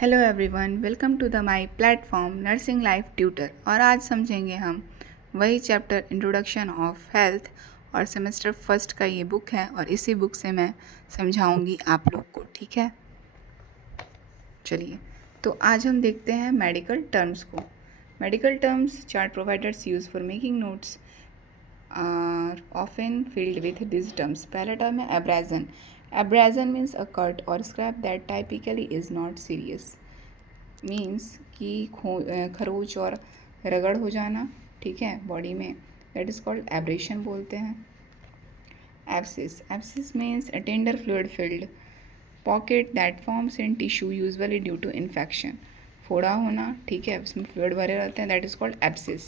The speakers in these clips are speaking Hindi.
Hello everyone, welcome to the my platform nursing life tutor. और आज समझेंगे हम वही चैप्टर इंट्रोडक्शन ऑफ हेल्थ और सेमेस्टर फर्स्ट का ये बुक है और इसी बुक से मैं समझाऊंगी आप लोग को। ठीक है, चलिए। तो आज हम देखते हैं मेडिकल टर्म्स को। Medical terms chart providers use for making notes are often filled with these terms. पहला टर्म है abrasion. Abrasion means a cut or scrape that typically is not serious. Means कि खरोच और रगड़ हो जाना, ठीक है, बॉडी में, that is called abrasion बोलते हैं. Abscess. Abscess means a tender fluid filled pocket that forms in tissue usually due to infection. फोड़ा होना, ठीक है, उसमें फ्लूइड भरे रहते हैं, that is called abscess.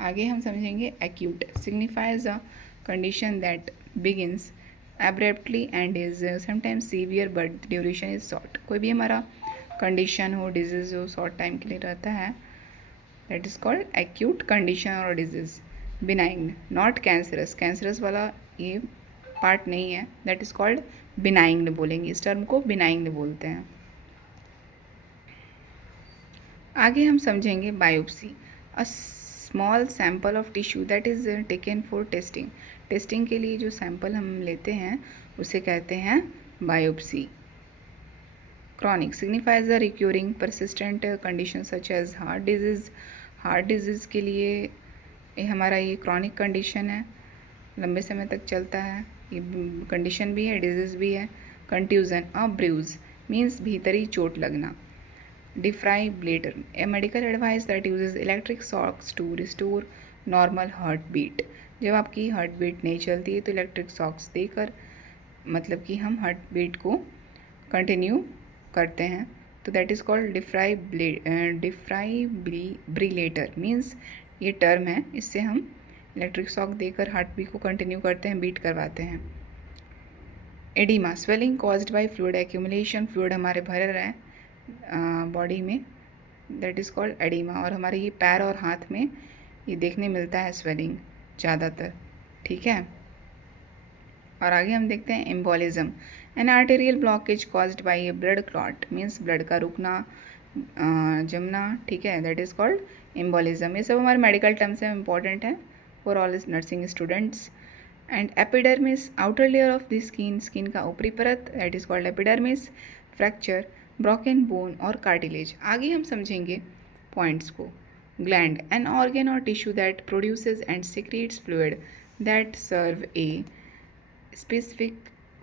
आगे हम समझेंगे acute. Signifies a condition that begins abruptly and is sometimes severe but duration is short. कोई भी हमारा कंडीशन हो, डिजीज़ हो, शॉर्ट टाइम के लिए रहता है, that is called acute condition और disease. Benign, not cancerous. Cancerous वाला ये पार्ट नहीं है, दैट इज़ कॉल्ड बिनाइग्न बोलेंगे. इस टर्म को बिनाइग्न बोलते हैं. आगे हम समझेंगे biopsy. A small sample of tissue that is taken for testing. Testing के लिए जो सैम्पल हम लेते हैं उसे कहते हैं biopsy. Chronic signifies a recurring persistent condition such as heart disease. Heart disease के लिए हमारा ये क्रॉनिक कंडीशन है, लंबे समय तक चलता है. ये कंडीशन भी है, डिजीज़ भी है. कंट्यूजन, अ ब्रूज मीन्स भीतरी चोट लगना. Defibrillator, a medical advice that uses electric shocks to restore normal heartbeat. जब आपकी हार्ट बीट नहीं चलती है तो इलेक्ट्रिक शॉक्स देकर मतलब कि हम हार्ट बीट को कंटिन्यू करते हैं, तो that is called defibrillator. Means ये टर्म है, इससे हम इलेक्ट्रिक शॉक देकर हार्ट बीट को कंटिन्यू करते हैं, बीट करवाते हैं. Oedema, swelling caused by fluid accumulation. Fluid हमारे भरे रहे बॉडी में, दैट इज़ कॉल्ड एडिमा. और हमारे ये पैर और हाथ में ये देखने मिलता है स्वेलिंग ज़्यादातर, ठीक है. और आगे हम देखते हैं embolism. An arterial blockage caused by a blood clot. Means blood का रुकना, जमना, ठीक है, दैट इज़ कॉल्ड एम्बोलिज्म. ये सब हमारे मेडिकल टर्म्स में इंपॉर्टेंट है for all nursing students. And epidermis, outer layer of the skin. Skin का ऊपरी परत, that is called epidermis. Fracture, broken bone और कार्टिलेज. आगे हम समझेंगे पॉइंट्स को. ग्लैंड, एन ऑर्गन और tissue that produces and secretes fluid that serve a specific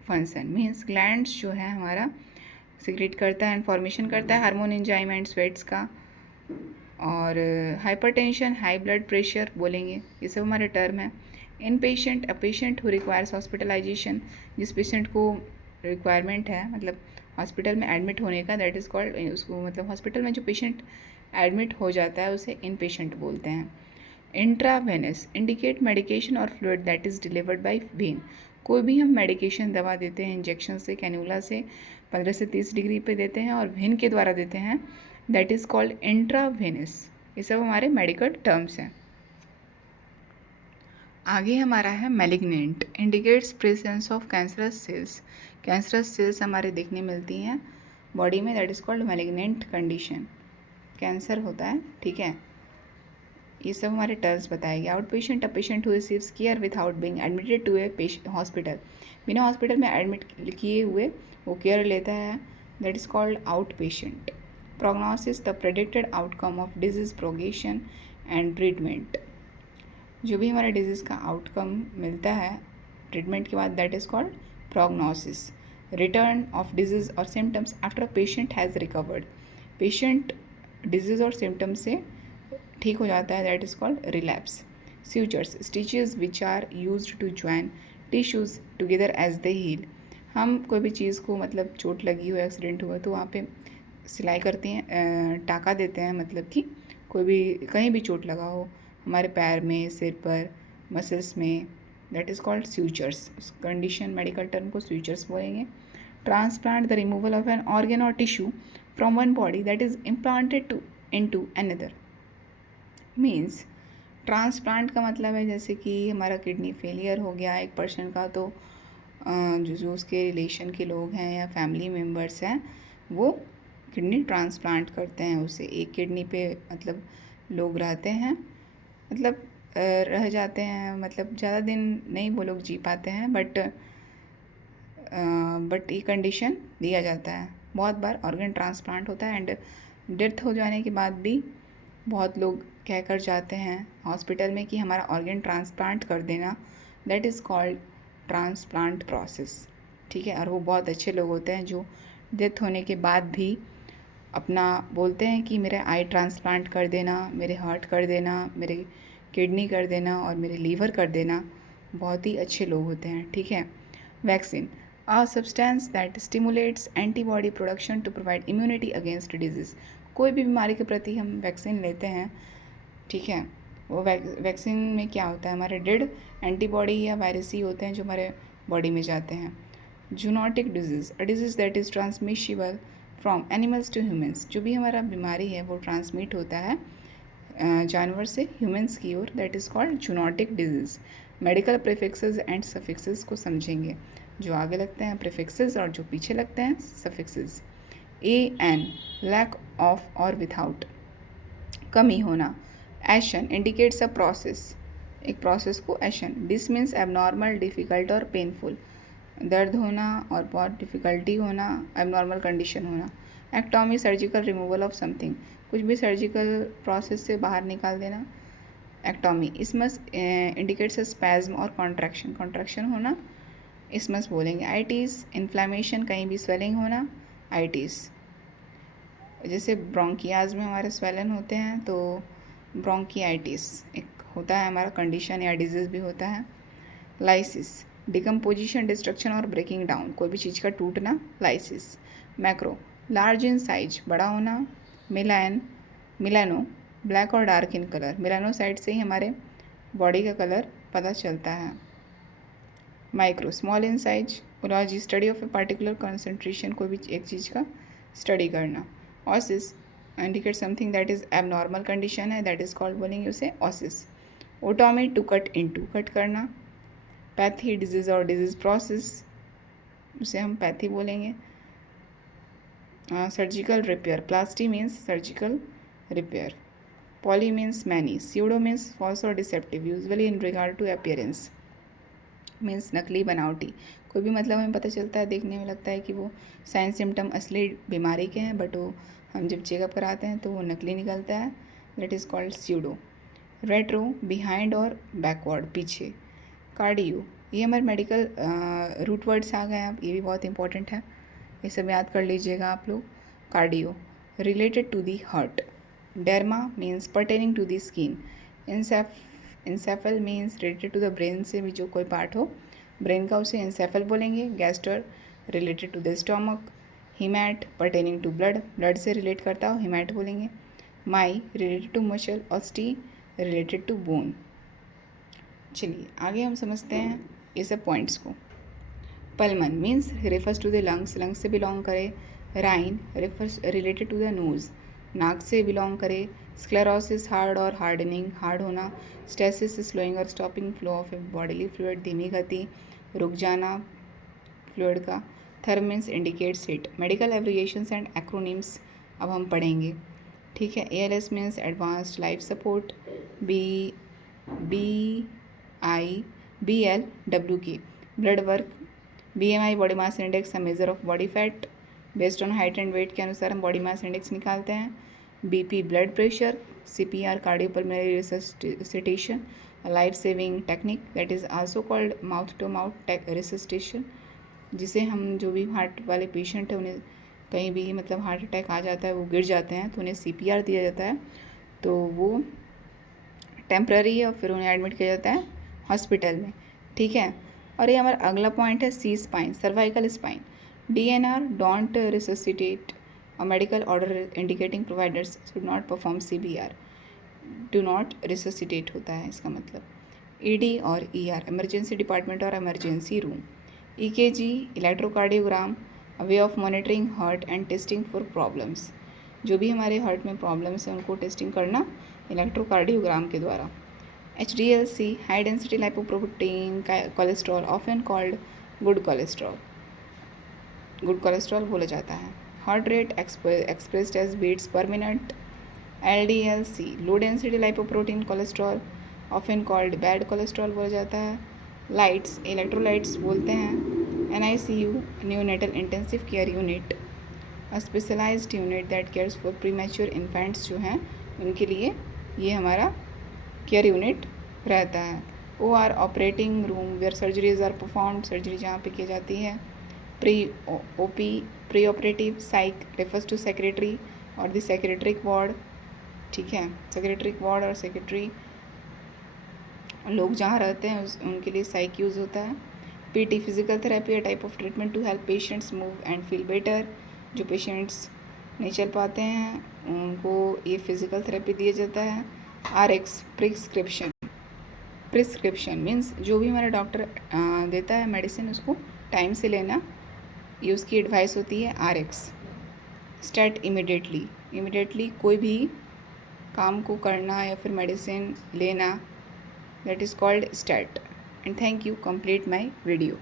function. Means glands जो है हमारा सिक्रेट करता है एंड फॉर्मेशन करता है हार्मोन, एंजाइम एंड स्वेट्स का. और हाइपरटेंशन, हाई ब्लड प्रेशर बोलेंगे, ये सब हमारे टर्म है. Inpatient, a patient who requires hospitalization. जिस पेशेंट को रिक्वायरमेंट है मतलब हॉस्पिटल में एडमिट होने का, दैट इज़ कॉल्ड, उसको मतलब हॉस्पिटल में जो पेशेंट एडमिट हो जाता है उसे इन पेशेंट बोलते हैं. इंट्रावेनस, इंडिकेट मेडिकेशन और fluid that is delivered by when. कोई भी हम मेडिकेशन दवा देते हैं इंजेक्शन से, कैन्यूला से 15 से 30 डिग्री पे देते हैं और वेन के द्वारा देते हैं, दैट इज़ कॉल्ड इंट्रावेनस. ये सब हमारे मेडिकल टर्म्स हैं. आगे हमारा है malignant. Indicates presence of cancerous cells. Cancerous cells हमारे देखने मिलती हैं बॉडी में, that is called malignant condition. Cancer होता है, ठीक है. ये सब हमारे टर्म्स बताएंगे. Outpatient, a patient who receives care without being admitted to a hospital. बिना हॉस्पिटल में एडमिट किए हुए वो केयर लेता है, that is called outpatient. Prognosis, the predicted outcome of disease progression and treatment. जो भी हमारे डिजीज़ का आउटकम मिलता है ट्रीटमेंट के बाद, that is called prognosis. Return of disease और symptoms after a patient has recovered. Patient disease और सिम्टम्स से ठीक हो जाता है, that is called relapse. Sutures, stitches which are used to join tissues together as they heal. हम कोई भी चीज़ को मतलब चोट लगी हो, एक्सीडेंट हुआ, तो वहाँ पे सिलाई करते हैं, टाँका देते हैं, मतलब कि कोई भी कहीं भी चोट लगा हो हमारे पैर में, सिर पर, मसल्स में, दैट इज़ कॉल्ड स्यूचर्स. उस कंडीशन मेडिकल टर्म को स्यूचर्स बोलेंगे. Transplant, the removal of an organ और tissue from one body that is implanted to into another. Means transplant का मतलब है जैसे कि हमारा किडनी फेलियर हो गया एक पर्सन का, तो जो उसके रिलेशन के लोग हैं या फैमिली मेम्बर्स हैं वो किडनी ट्रांसप्लांट करते हैं उसे। एक किडनी पे मतलब लोग रहते हैं, मतलब रह जाते हैं, मतलब ज़्यादा दिन नहीं वो लोग जी पाते हैं, बट ये कंडीशन दिया जाता है। बहुत बार ऑर्गन ट्रांसप्लांट होता है एंड डेथ हो जाने के बाद भी बहुत लोग कह कर जाते हैं हॉस्पिटल में कि हमारा ऑर्गन ट्रांसप्लांट कर देना। That is called transplant process, ठीक है। और वो बहुत अच्छे लोग होते हैं जो डेथ होने के बाद भी अपना बोलते हैं कि मेरे आई ट्रांसप्लांट कर देना, मेरे हार्ट कर देना, मेरे किडनी कर देना और मेरे लीवर कर देना। बहुत ही अच्छे लोग होते हैं, ठीक है। Vaccine, a substance that stimulates antibody production to provide immunity against disease। कोई भी बीमारी के प्रति हम वैक्सीन लेते हैं, ठीक है। वो वैक्सीन में क्या होता है, हमारे डेड एंटीबॉडी या वायरस ही होते हैं जो हमारे बॉडी में जाते हैं। Zoonotic disease, a disease that is transmissible from animals to humans. जो भी हमारा बीमारी है वो ट्रांसमिट होता है जानवर से ह्यूमन्स की ओर, that is called zoonotic disease. Medical prefixes and suffixes को समझेंगे, जो आगे लगते हैं प्रीफिक्सेस और जो पीछे लगते हैं suffixes. A an, lack of और विथआउट, कमी होना। एशन इंडिकेट्स अ प्रोसेस, एक प्रोसेस को ation. Dys means abnormal, difficult और पेनफुल, दर्द होना और बहुत डिफ़िकल्टी होना, एबनॉर्मल कंडीशन होना। Ectomy, surgical removal of something, कुछ भी सर्जिकल प्रोसेस से बाहर निकाल देना, ectomy. Ismus indicates a spasm और कॉन्ट्रैक्शन, कॉन्ट्रैक्शन होना, इसमस बोलेंगे। आइटिस, इन्फ्लामेशन, कहीं भी स्वेलिंग होना, आइटिस। जैसे ब्रोंकियाज में हमारे स्वेलन होते हैं तो ब्रोंकियाइटिस एक होता है हमारा कंडीशन या डिजीज़ भी होता है। लाइसिस, डिकम्पोजिशन, डिस्ट्रक्शन और ब्रेकिंग डाउन, कोई भी चीज़ का टूटना, lysis. Macro, large in size, बड़ा होना। मिलानो, ब्लैक और डार्क इन कलर, मिलानोसाइट से ही हमारे बॉडी का कलर पता चलता है। Micro, small in size. Ology, study of a particular concentration, कोई भी एक चीज़ का स्टडी करना। Oasis indicate something that is abnormal condition है, दैट इज़ कॉल्ड, बोलेंगे उसे oasis. ओटोमी, to cut into, cut करना। पैथी, डिजीज़ और डिजीज़ प्रोसेस, उसे हम पैथी बोलेंगे। Surgical repair, plasty means surgical repair. Poly means many. Pseudo means false और deceptive, usually in regard to appearance, means नकली, बनावटी। कोई भी मतलब हमें पता चलता है, देखने में लगता है कि वो साइन सिम्टम असली बीमारी के हैं, बट वो हम जब चेकअप कराते हैं तो वो नकली निकलता है, that is called pseudo. Retro, behind और बैकवर्ड, पीछे। कार्डियो, ये हमारे मेडिकल रूट वर्ड्स आ गए अब, ये भी बहुत इंपॉर्टेंट है, ये सब याद कर लीजिएगा आप लोग। Cardio, related to the heart. Derma means pertaining to the skin. Encephal means related to the brain, से भी जो कोई पार्ट हो ब्रेन का उसे इंसेफल बोलेंगे। Gastr, related to the stomach. Hemat, pertaining to blood, blood से रिलेट करता हो, हिमैट बोलेंगे। My, related to muscle. Oste, related to bone. चलिए आगे हम समझते हैं ये सब पॉइंट्स को। Pulmon means refers to the lungs, lungs से बिलोंग करे। Rhin, refers related to the nose, नाक से बिलोंग करे। स्क्लेरोसिस, हार्ड और हार्डनिंग, हार्ड होना। स्टेसिस, स्लोइंग और stopping flow of A bodily fluid, धीमी गति, रुक जाना फ्लूइड का। Therm means indicates heat. Medical abbreviations and acronyms अब हम पढ़ेंगे, ठीक है। ALS means advanced life support. BLWK, blood work. BMI, body mass index, a measure of body fat, based on height and weight के अनुसार हम बॉडी मास इंडेक्स निकालते हैं। BP, blood pressure. CPR, cardiopulmonary resuscitation, life saving technique, that is also called mouth to mouth resuscitation, जिसे हम जो भी हार्ट वाले पेशेंट हैं उन्हें कहीं भी मतलब हार्ट अटैक आ जाता है, वो गिर जाते हैं तो उन्हें CPR दिया जाता है, तो वो टेम्प्ररी है और फिर उन्हें एडमिट किया जाता है हॉस्पिटल में, ठीक है। और ये हमारा अगला पॉइंट है C spine, cervical spine. DNR, don't resuscitate, a medical order indicating providers should not perform CPR, do not resuscitate होता है इसका मतलब। ED और ER, emergency department और emergency room। EKG, electrocardiogram, a way of monitoring heart and testing for problems, जो भी हमारे हार्ट में प्रॉब्लम्स हैं उनको टेस्टिंग करना इलेक्ट्रोकार्डियोग्राम के द्वारा। HDLC, high density lipoprotein cholesterol, often called good cholesterol, good cholesterol बोला जाता है। heart rate expressed as beats per minute. LDL-C, low density lipoprotein cholesterol, often called bad cholesterol बोला जाता है. लाइट्स, इलेक्ट्रोलाइट्स बोलते हैं. NICU, neonatal intensive care unit, specialised unit that cares for premature infants जो हैं उनके लिए ये हमारा केयर यूनिट रहता है. OR, operating room where surgeries are performed, surgery जहाँ पे की जाती है. OP, pre operative. Psych refers to psychiatry और द सेक्रेटरिक वार्ड. ठीक है, सेक्रेटरिक वार्ड और सेक्रेटरी लोग जहाँ रहते हैं उनके लिए साइक यूज़ होता है. PT, physical therapy, a type of treatment to help patients move and feel better. जो पेशेंट्स नहीं चल पाते हैं उनको ये फिजिकल थेरेपी दिया जाता है. RX, प्रिस्क्रिप्शन मीन्स जो भी हमारा डॉक्टर देता है मेडिसिन उसको टाइम से लेना, ये उसकी एडवाइस होती है. RX, स्टार्ट इमिडिएटली कोई भी काम को करना या फिर मेडिसिन लेना, that is called start. And thank you. Complete my video.